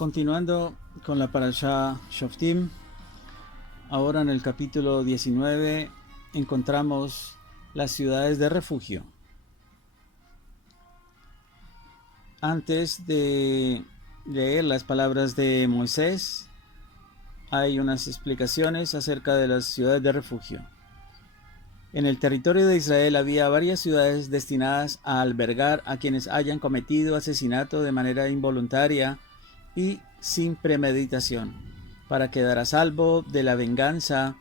Continuando con la parashá Shoftim, ahora en el capítulo 19 encontramos las ciudades de refugio. Antes de leer las palabras de Moisés, hay unas explicaciones acerca de las ciudades de refugio. En el territorio de Israel había varias ciudades destinadas a albergar a quienes hayan cometido asesinato de manera involuntaria y sin premeditación, para quedar a salvo de la venganza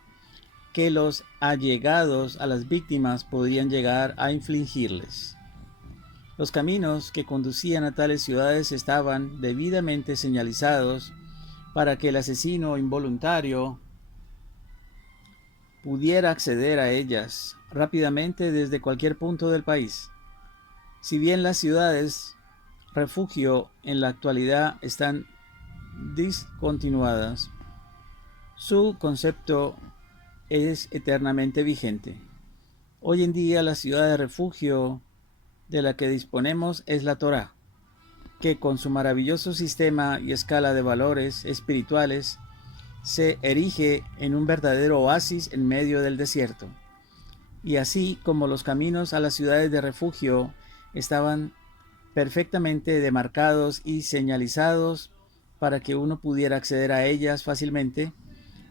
que los allegados a las víctimas podían llegar a infligirles. Los caminos que conducían a tales ciudades estaban debidamente señalizados para que el asesino involuntario pudiera acceder a ellas rápidamente desde cualquier punto del país. Si bien las ciudades refugio en la actualidad están discontinuadas, su concepto es eternamente vigente. Hoy en día la ciudad de refugio de la que disponemos es la Torá, que con su maravilloso sistema y escala de valores espirituales se erige en un verdadero oasis en medio del desierto. Y así como los caminos a las ciudades de refugio estaban perfectamente demarcados y señalizados para que uno pudiera acceder a ellas fácilmente,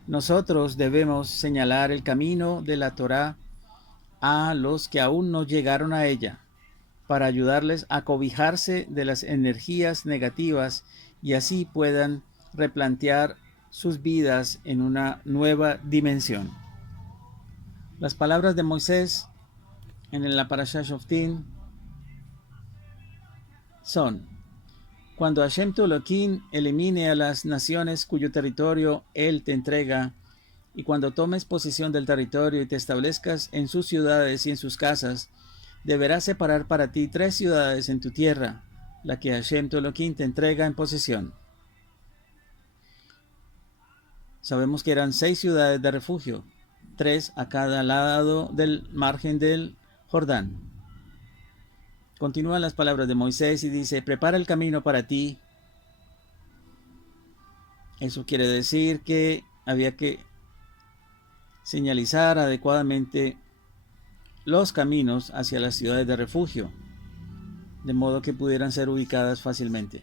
nosotros debemos señalar el camino de la Torá a los que aún no llegaron a ella, para ayudarles a cobijarse de las energías negativas y así puedan replantear sus vidas en una nueva dimensión. Las palabras de Moisés en la parashá Shoftim son: cuando Hashem tu Elohim elimine a las naciones cuyo territorio Él te entrega, y cuando tomes posesión del territorio y te establezcas en sus ciudades y en sus casas, deberás separar para ti 3 ciudades en tu tierra, la que Hashem tu Elohim te entrega en posesión. Sabemos que eran 6 ciudades de refugio, 3 a cada lado del margen del Jordán. Continúan las palabras de Moisés y dice: prepara el camino para ti. Eso quiere decir que había que señalizar adecuadamente los caminos hacia las ciudades de refugio, de modo que pudieran ser ubicadas fácilmente.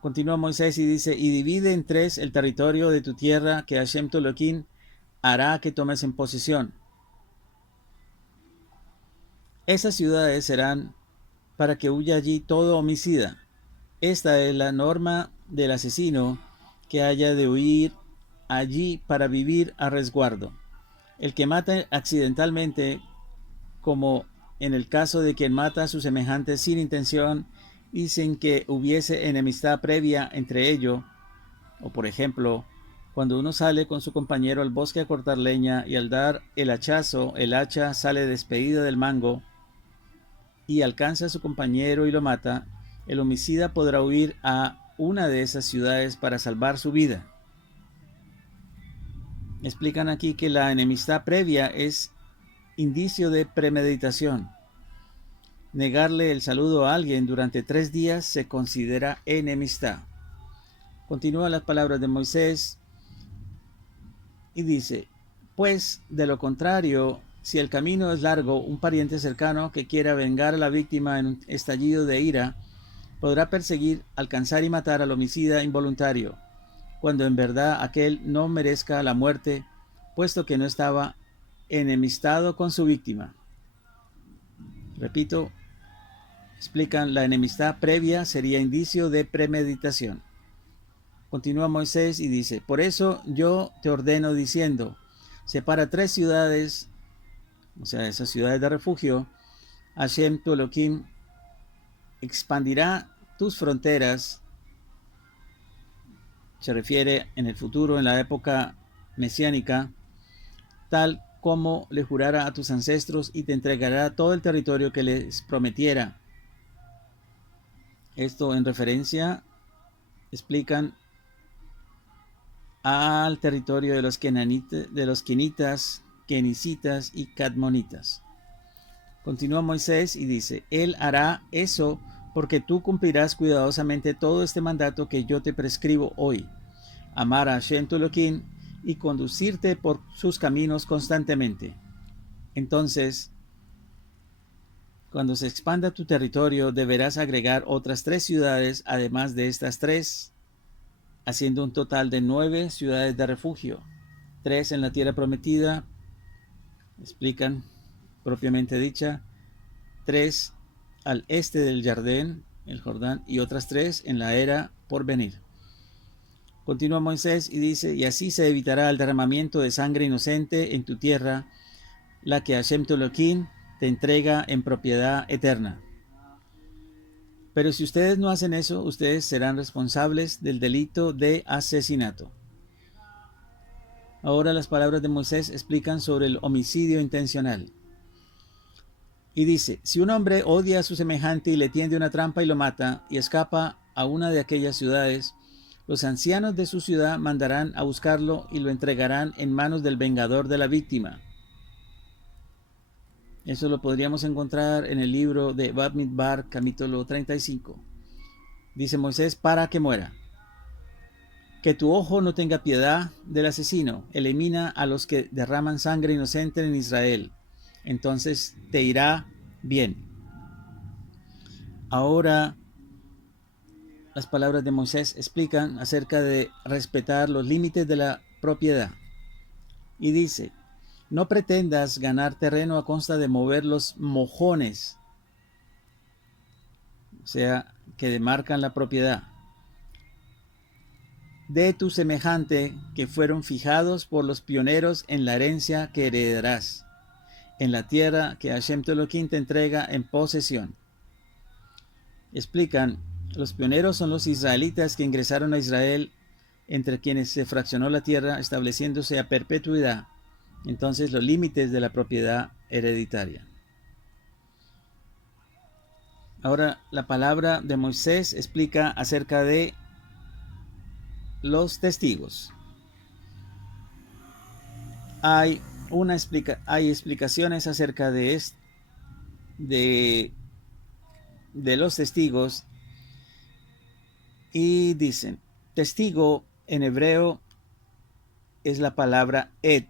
Continúa Moisés y dice: y divide en 3 el territorio de tu tierra que Hashem tu Elohim hará que tomes en posesión. Esas ciudades serán para que huya allí todo homicida. Esta es la norma del asesino, que haya de huir allí para vivir a resguardo. El que mata accidentalmente, como en el caso de quien mata a sus semejantes sin intención y sin que hubiese enemistad previa entre ellos, o por ejemplo, cuando uno sale con su compañero al bosque a cortar leña y al dar el hachazo, el hacha sale despedida del mango y alcanza a su compañero y lo mata, el homicida podrá huir a una de esas ciudades para salvar su vida. Explican aquí que la enemistad previa es indicio de premeditación. Negarle el saludo a alguien durante 3 días se considera enemistad. Continúan las palabras de Moisés y dice: pues de lo contrario, si el camino es largo, un pariente cercano que quiera vengar a la víctima en un estallido de ira podrá perseguir, alcanzar y matar al homicida involuntario, cuando en verdad aquel no merezca la muerte, puesto que no estaba enemistado con su víctima. Repito, explican, la enemistad previa sería indicio de premeditación. Continúa Moisés y dice: por eso yo te ordeno diciendo, separa 3 ciudades, o sea, esas ciudades de refugio. Hashem tu Elohim expandirá tus fronteras, se refiere en el futuro, en la época mesiánica, tal como le jurara a tus ancestros, y te entregará todo el territorio que les prometiera. Esto en referencia, explican, al territorio de los quenitas, kenicitas y cadmonitas. Continúa Moisés y dice: él hará eso porque tú cumplirás cuidadosamente todo este mandato que yo te prescribo hoy, amar a Hashem tu Elohim y conducirte por sus caminos constantemente. Entonces, cuando se expanda tu territorio, deberás agregar otras 3 ciudades, además de estas 3, haciendo un total de 9 ciudades de refugio. 3 en la tierra prometida, explican propiamente dicha, 3 al este del Jardín, el Jordán, y otras 3 en la era por venir. Continúa Moisés y dice, y así se evitará el derramamiento de sangre inocente en tu tierra, la que Hashem tu Elohim te entrega en propiedad eterna. Pero si ustedes no hacen eso, ustedes serán responsables del delito de asesinato. Ahora las palabras de Moisés explican sobre el homicidio intencional. Y dice, si un hombre odia a su semejante y le tiende una trampa y lo mata, y escapa a una de aquellas ciudades, los ancianos de su ciudad mandarán a buscarlo y lo entregarán en manos del vengador de la víctima. Eso lo podríamos encontrar en el libro de Bamidbar, capítulo 35. Dice Moisés, para que muera. Que tu ojo no tenga piedad del asesino. Elimina a los que derraman sangre inocente en Israel. Entonces te irá bien. Ahora las palabras de Moisés explican acerca de respetar los límites de la propiedad. Y dice, no pretendas ganar terreno a costa de mover los mojones, o sea, que demarcan la propiedad, de tu semejante que fueron fijados por los pioneros en la herencia que heredarás, en la tierra que Hashem tu Elohim te entrega en posesión. Explican, los pioneros son los israelitas que ingresaron a Israel, entre quienes se fraccionó la tierra, estableciéndose a perpetuidad, entonces los límites de la propiedad hereditaria. Ahora la palabra de Moisés explica acerca de los testigos. Hay explicaciones acerca de los testigos y dicen, testigo en hebreo es la palabra et,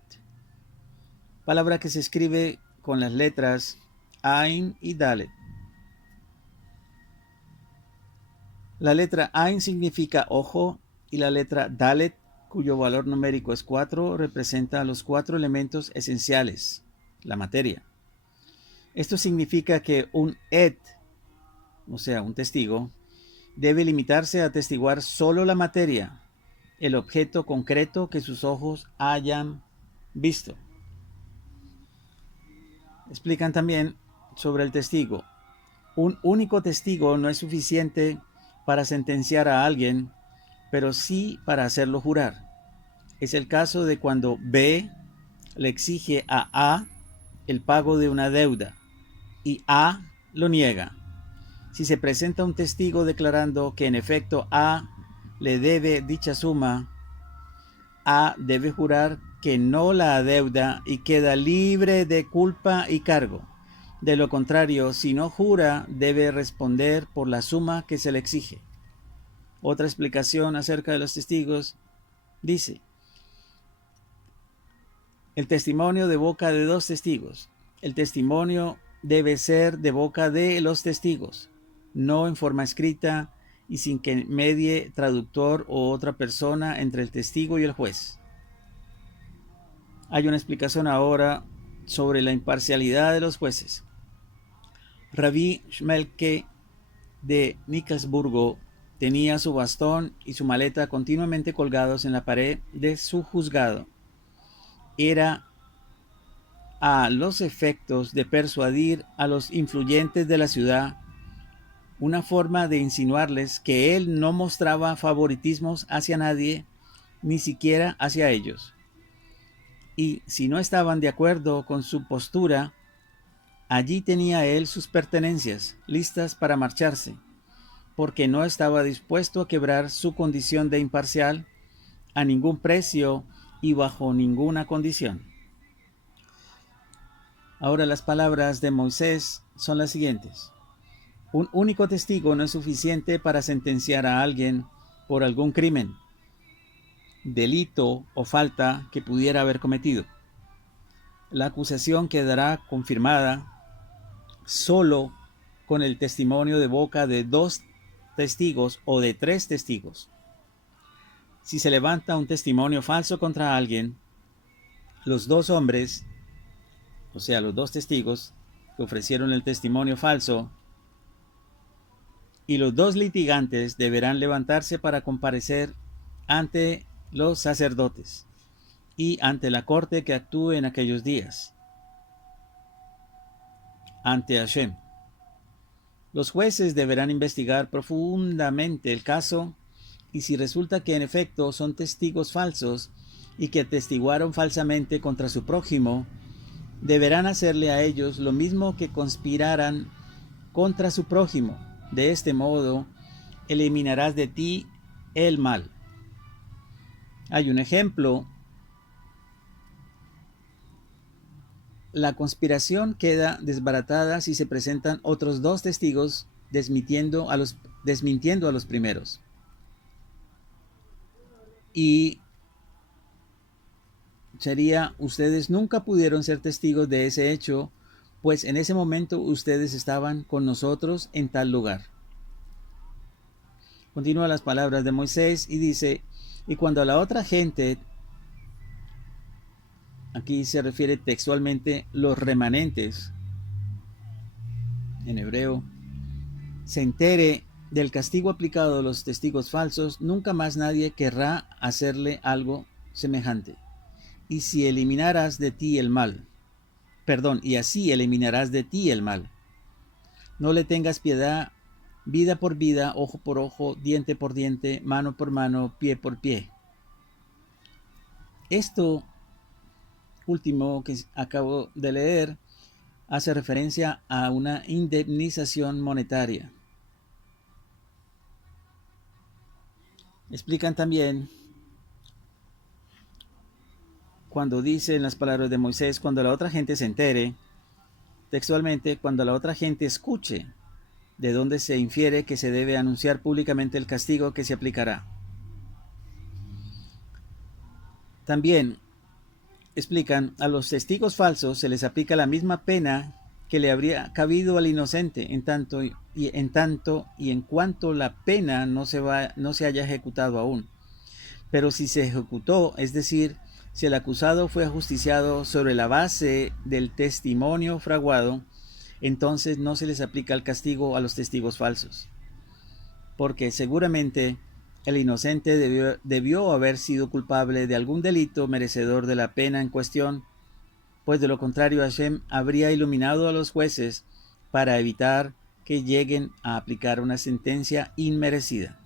palabra que se escribe con las letras Ain y Dalet. La letra Ain significa ojo y la letra Dalet, cuyo valor numérico es 4, representa los 4 elementos esenciales, la materia. Esto significa que un et, o sea, un testigo, debe limitarse a atestiguar solo la materia, el objeto concreto que sus ojos hayan visto. Explican también sobre el testigo. Un único testigo no es suficiente para sentenciar a alguien, pero sí para hacerlo jurar. Es el caso de cuando B le exige a A el pago de una deuda y A lo niega. Si se presenta un testigo declarando que en efecto A le debe dicha suma, A debe jurar que no la adeuda y queda libre de culpa y cargo. De lo contrario, si no jura, debe responder por la suma que se le exige. Otra explicación acerca de los testigos dice, el testimonio de boca de 2 testigos. El testimonio debe ser de boca de los testigos, no en forma escrita y sin que medie traductor o otra persona entre el testigo y el juez. Hay una explicación ahora sobre la imparcialidad de los jueces. Rabbi Shmelke de Nikolsburgo tenía su bastón y su maleta continuamente colgados en la pared de su juzgado. Era a los efectos de persuadir a los influyentes de la ciudad, una forma de insinuarles que él no mostraba favoritismos hacia nadie, ni siquiera hacia ellos. Y si no estaban de acuerdo con su postura, allí tenía él sus pertenencias listas para marcharse, porque no estaba dispuesto a quebrar su condición de imparcial a ningún precio y bajo ninguna condición. Ahora las palabras de Moisés son las siguientes. Un único testigo no es suficiente para sentenciar a alguien por algún crimen, delito o falta que pudiera haber cometido. La acusación quedará confirmada solo con el testimonio de boca de 2 testigos o de 3 testigos. Si se levanta un testimonio falso contra alguien, los 2 hombres, o sea, los 2 testigos que ofrecieron el testimonio falso, y los 2 litigantes deberán levantarse para comparecer ante los sacerdotes y ante la corte que actúe en aquellos días, ante Hashem. Los jueces deberán investigar profundamente el caso y si resulta que en efecto son testigos falsos y que atestiguaron falsamente contra su prójimo, deberán hacerle a ellos lo mismo que conspiraran contra su prójimo. De este modo, eliminarás de ti el mal. Hay un ejemplo. La conspiración queda desbaratada si se presentan otros 2 testigos desmintiendo a los primeros. Y sería, ustedes nunca pudieron ser testigos de ese hecho, pues en ese momento ustedes estaban con nosotros en tal lugar. Continúa las palabras de Moisés y dice, y cuando la otra gente, aquí se refiere textualmente los remanentes, en hebreo, se entere del castigo aplicado a los testigos falsos, nunca más nadie querrá hacerle algo semejante. Y si eliminaras de ti el mal, y así eliminarás de ti el mal. No le tengas piedad, vida por vida, ojo por ojo, diente por diente, mano por mano, pie por pie. Esto último que acabo de leer hace referencia a una indemnización monetaria. Explican también cuando dicen las palabras de Moisés, cuando la otra gente se entere, textualmente, cuando la otra gente escuche, de donde se infiere que se debe anunciar públicamente el castigo que se aplicará. También explican, a los testigos falsos se les aplica la misma pena que le habría cabido al inocente, en tanto y en cuanto la pena no se haya ejecutado aún. Pero si se ejecutó, es decir, si el acusado fue ajusticiado sobre la base del testimonio fraguado, entonces no se les aplica el castigo a los testigos falsos, porque seguramente el inocente debió haber sido culpable de algún delito merecedor de la pena en cuestión, pues de lo contrario Hashem habría iluminado a los jueces para evitar que lleguen a aplicar una sentencia inmerecida.